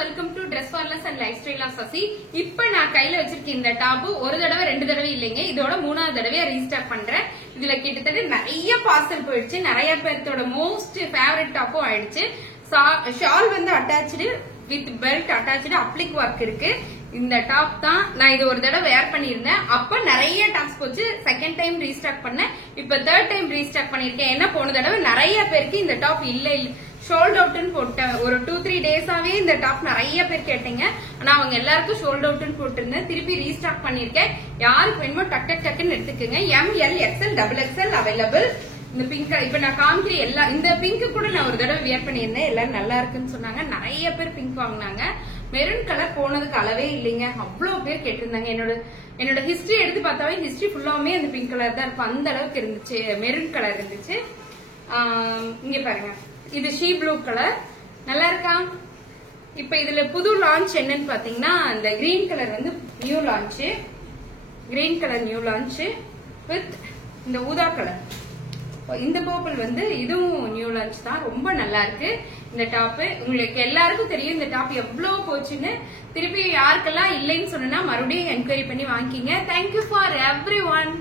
Welcome to dress parlours and lifestyle of Sasi. இப்ப நான் கையில வச்சிருக்கேன் இந்த டாப் ஒரு தடவை 2 தடவை இல்லைங்க, இதோட 3வது தடவையா ரீஸ்டாக் பண்றேன். இதுல கிட்டத்தட்ட நிறைய பார்சல் போயிடுச்சு, நிறைய பேர்த்தோட மோஸ்ட் ஃபேவரட் டாப்பும் ஆயிடுச்சு. ஷால் வந்து attach with belt attach, applique work இருக்கு. இந்த டாப் தான் நான் இது ஒரு தடவை வேர் பண்ணிருந்தேன், அப்ப நிறைய டாப்ஸ் போச்சு. செகண்ட் டைம் ரீஸ்டாக் பண்ணேன், இப்ப தேர்ட் டைம் ரீஸ்டாக் பண்ணிருக்கேன். என்ன போன தடவை நிறைய பேருக்கு இந்த டாப் இல்ல ஷோல்ட் அவுட்னு போட்டேன். ஒரு 2-3 டேஸாவே இந்த டாப் நிறைய பேர் கேட்டீங்க, ஆனா அவங்க எல்லாருக்கும் ஷோல்ட் அவுட்னு போட்டிருந்தேன். திருப்பி ரீஸ்டாக் பண்ணிருக்கேன். யாருக்கு வேணுமோ டக்குன்னு எடுத்துக்கோங்க. ML XL XXL available. இந்த பிங்க் இப்ப நான் காமிக்கிற எல்லா இந்த பிங்க் கூட நான் ஒரு தடவை வியர் பண்ணியிருந்தேன், எல்லாரும் நல்லா இருக்குன்னு சொன்னாங்க. நிறைய பேர் பிங்க் வாங்கினாங்க. மெரூன் கலர் போனதுக்கு அளவே இல்லைங்க, அவ்வளவு பேர் கேட்டிருந்தாங்க. என்னோட ஹிஸ்டரி எடுத்து பார்த்தாவே ஹிஸ்டரி ஃபுல்லாவுமே அந்த பிங்க் கலர் தான் இருக்கும், அந்த அளவுக்கு இருந்துச்சு. மெரூன் கலர் இருந்துச்சு. இங்க பாருங்க, இது ஷீ ப்ளூ கலர் நல்லா இருக்கா? இப்ப இதுல புது லான்ச் என்னன்னு பாத்தீங்கன்னா, இந்த கிரீன் கலர் வந்து new launch. Green colour new launch with இந்த ஊதா கலர். இந்த பர்பிள் வந்து இதுவும் நியூ லான்ச் தான், ரொம்ப நல்லா இருக்கு இந்த டாப். உங்களுக்கு எல்லாருக்கும் தெரியும் இந்த டாப் எவ்வளவு போச்சுன்னு. திருப்பி யாருக்கெல்லாம் இல்லைன்னு சொன்னா மறுபடியும் என்கொயரி பண்ணி வாங்கிக்கிங்க. Thank you for every one.